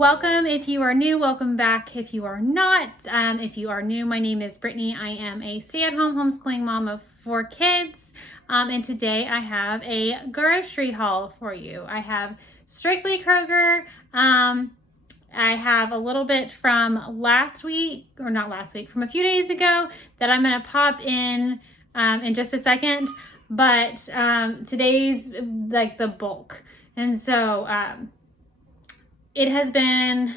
Welcome if you are new, welcome back if you are not. If you are new, my name is Brittany. I am a stay-at-home homeschooling mom of 4 kids. And today I have a grocery haul for you. I have strictly Kroger. I have a little bit from last week, or not last week, from a few days ago that I'm gonna pop in just a second. But today's like the bulk. And so, it has been,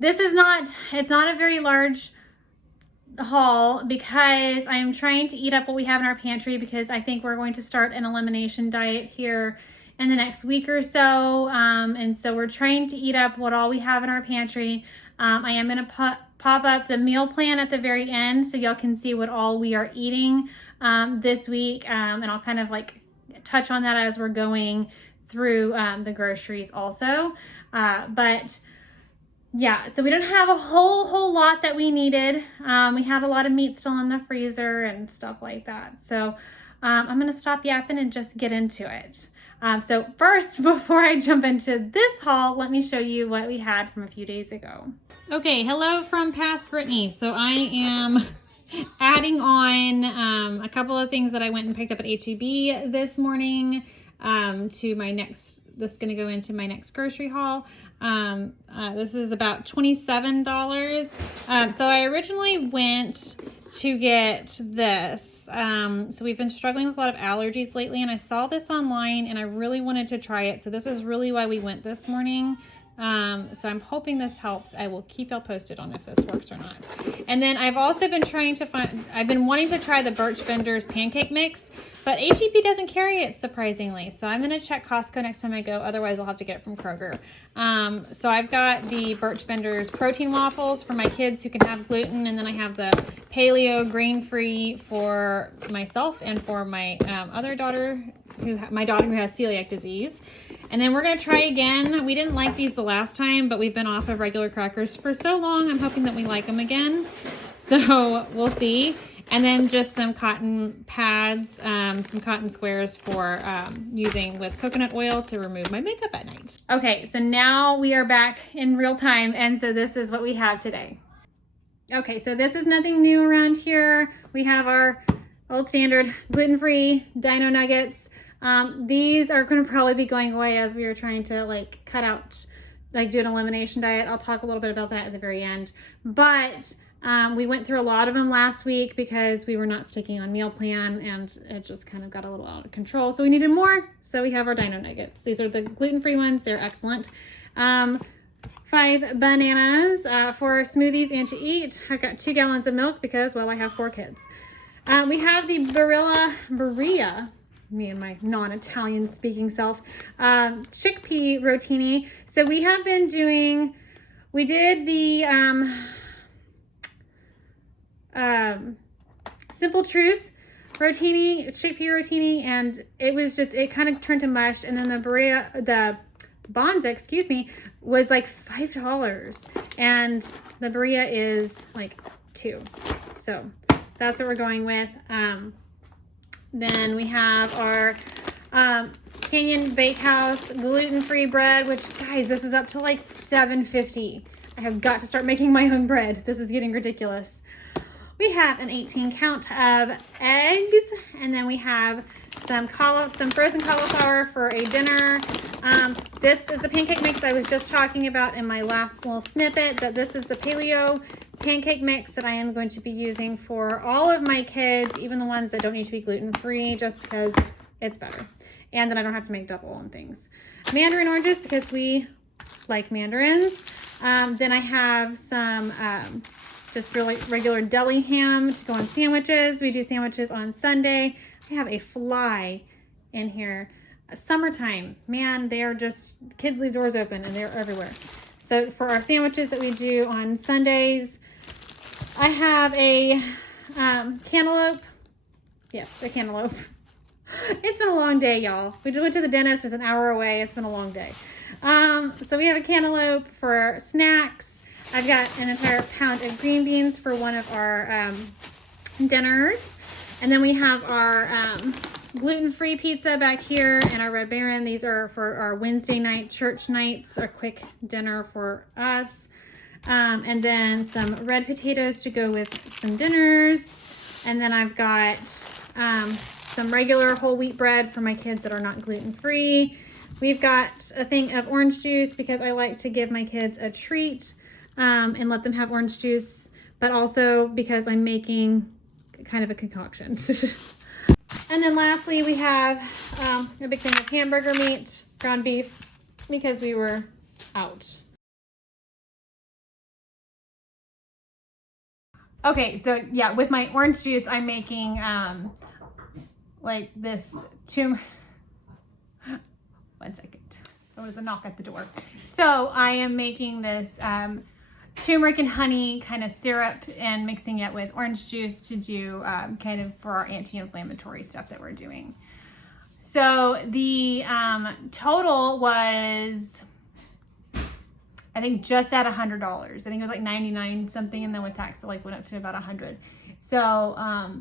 it's not a very large haul because I'm trying to eat up what we have in our pantry because I think we're going to start an elimination diet here in the next week or so. And so we're trying to eat up what all we have in our pantry. I am going to pop up the meal plan at the very end so y'all can see what all we are eating this week. And I'll kind of like touch on that as we're going through the groceries also. But yeah, so we don't have a whole lot that we needed. We had a lot of meat still in the freezer and stuff like that. So I'm gonna stop yapping and just get into it. So first, before I jump into this haul, let me show you what we had from a few days ago. Okay, hello from past Brittany. So I am adding on a couple of things that I went and picked up at HEB this morning to my next, this is going to go into my next grocery haul. This is about $27. So I originally went to get this. So we've been struggling with a lot of allergies lately, and I saw this online and I really wanted to try it. So this is really why we went this morning. So I'm hoping this helps. I will keep y'all posted on if this works or not. And then I've also been I've been wanting to try the Birch Benders pancake mix, but HEB doesn't carry it, surprisingly. So I'm going to check Costco next time I go. Otherwise, I'll have to get it from Kroger. So I've got the Birch Benders protein waffles for my kids who can have gluten. And then I have the paleo grain-free for myself and for my other daughter, my daughter who has celiac disease. And then we're going to try again. We didn't like these the last time, but we've been off of regular crackers for so long. I'm hoping that we like them again. So we'll see. And then just some cotton pads, some cotton squares for using with coconut oil to remove my makeup at night. Okay, so now we are back in real time. And so this is what we have today. Okay, so this is nothing new around here. We have our old standard gluten-free dino nuggets. These are going to probably be going away as we are trying to like cut out, like do an elimination diet. I'll talk a little bit about that at the very end. But we went through a lot of them last week because we were not sticking on meal plan and it just kind of got a little out of control. So we needed more. So we have our dino nuggets. These are the gluten-free ones. They're excellent. 5 bananas for smoothies and to eat. I've got 2 gallons of milk because, well, I have 4 kids. We have the Barilla, me and my non-Italian speaking self, chickpea rotini. So we have been doing, we did the Simple Truth rotini, chickpea rotini, and it was just, it kind of turned to mush. And then the Bonza, excuse me, was like $5, and the Barilla is like $2. So that's what we're going with. Then we have our Canyon Bakehouse gluten-free bread, which, guys, this is up to like $7.50. I have got to start making my own bread. This is getting ridiculous. We have an 18 count of eggs, and then we have some frozen cauliflower for a dinner. This is the pancake mix I was just talking about in my last little snippet, that this is the paleo pancake mix that I am going to be using for all of my kids, even the ones that don't need to be gluten-free, just because it's better. And then I don't have to make double on things. Mandarin oranges, because we like mandarins. Then I have some just really regular deli ham to go on sandwiches. We do sandwiches on Sunday. I have a fly in here. Summertime, man, they are just, kids leave doors open and they're everywhere. So for our sandwiches that we do on Sundays, I have a cantaloupe. Yes, a cantaloupe. It's been a long day, y'all. We just went to the dentist. It's an hour away. It's been a long day. So we have a cantaloupe for snacks. I've got an entire pound of green beans for one of our dinners. And then we have our gluten-free pizza back here and our Red Baron. These are for our Wednesday night church nights, our quick dinner for us. And then some red potatoes to go with some dinners. And then I've got some regular whole wheat bread for my kids that are not gluten-free. We've got a thing of orange juice because I like to give my kids a treat and let them have orange juice, but also because I'm making kind of a concoction. And then lastly, we have a big thing of hamburger meat, ground beef, because we were out. Okay, so yeah, with my orange juice, I'm making like this turmeric. One second. There was a knock at the door. So I am making this turmeric and honey kind of syrup and mixing it with orange juice to do kind of for our anti-inflammatory stuff that we're doing. So the total was, I think, just at $100. I think it was like 99 something, and then with tax it like went up to about 100. So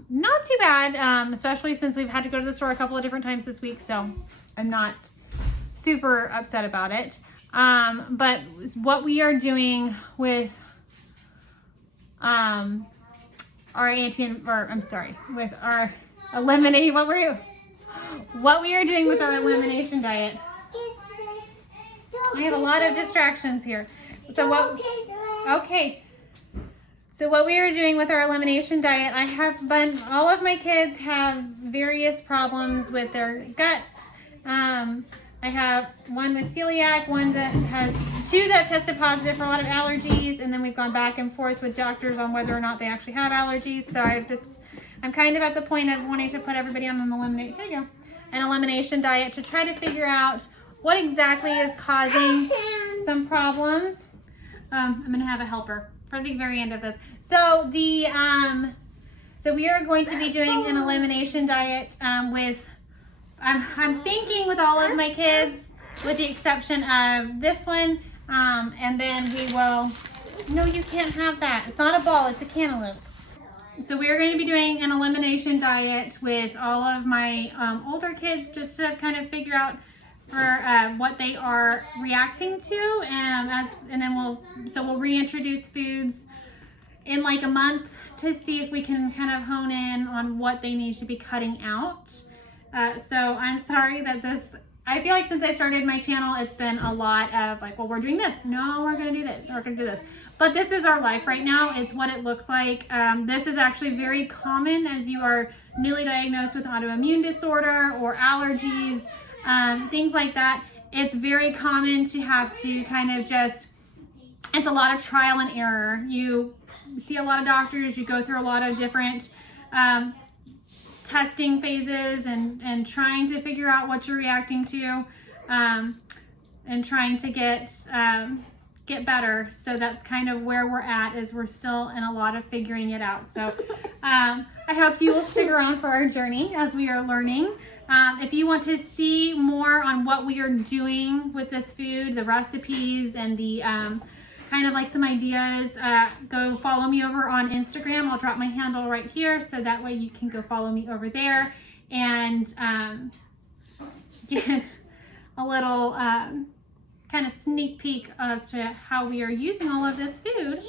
not too bad, especially since we've had to go to the store a couple of different times this week. So I'm not super upset about it. But what we are doing with our with our eliminate, what we are doing with our elimination diet. I have a lot of distractions here. So what we are doing with our elimination diet, all of my kids have various problems with their guts. I have one with celiac, one that has two that tested positive for a lot of allergies, and then we've gone back and forth with doctors on whether or not they actually have allergies. So I'm kind of at the point of wanting to put everybody on an elimination diet to try to figure out what exactly is causing some problems. I'm gonna have a helper for the very end of this. So so we are going to be doing an elimination diet with. I'm thinking with all of my kids, with the exception of this one, and then we will, no, you can't have that. It's not a ball, it's a cantaloupe. So we're going to be doing an elimination diet with all of my older kids, just to kind of figure out for what they are reacting to, and then we'll reintroduce foods in like a month to see if we can kind of hone in on what they need to be cutting out. So I'm sorry that I feel like since I started my channel, it's been a lot of like, well, we're doing this. No, we're going to do this. We're going to do this. But this is our life right now. It's what it looks like. This is actually very common as you are newly diagnosed with autoimmune disorder or allergies, things like that. It's very common to have to kind of it's a lot of trial and error. You see a lot of doctors, you go through a lot of different testing phases and trying to figure out what you're reacting to, and trying to get better. So that's kind of where we're at, is we're still in a lot of figuring it out. So I hope you will stick around for our journey as we are learning. If you want to see more on what we are doing with this food, the recipes and the kind of like some ideas, go follow me over on Instagram. I'll drop my handle right here, so that way you can go follow me over there and get a little kind of sneak peek as to how we are using all of this food.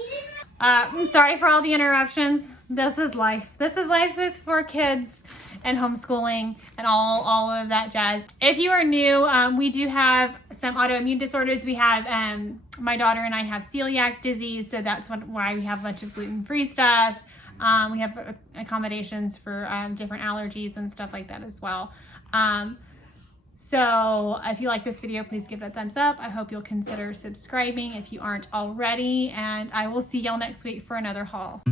I'm sorry for all the interruptions. This is life. This is life for kids and homeschooling and all of that jazz. If you are new, we do have some autoimmune disorders. We have, my daughter and I have celiac disease, so that's why we have a bunch of gluten-free stuff. We have accommodations for different allergies and stuff like that as well. So if you like this video, please give it a thumbs up. I hope you'll consider subscribing if you aren't already, and I will see y'all next week for another haul.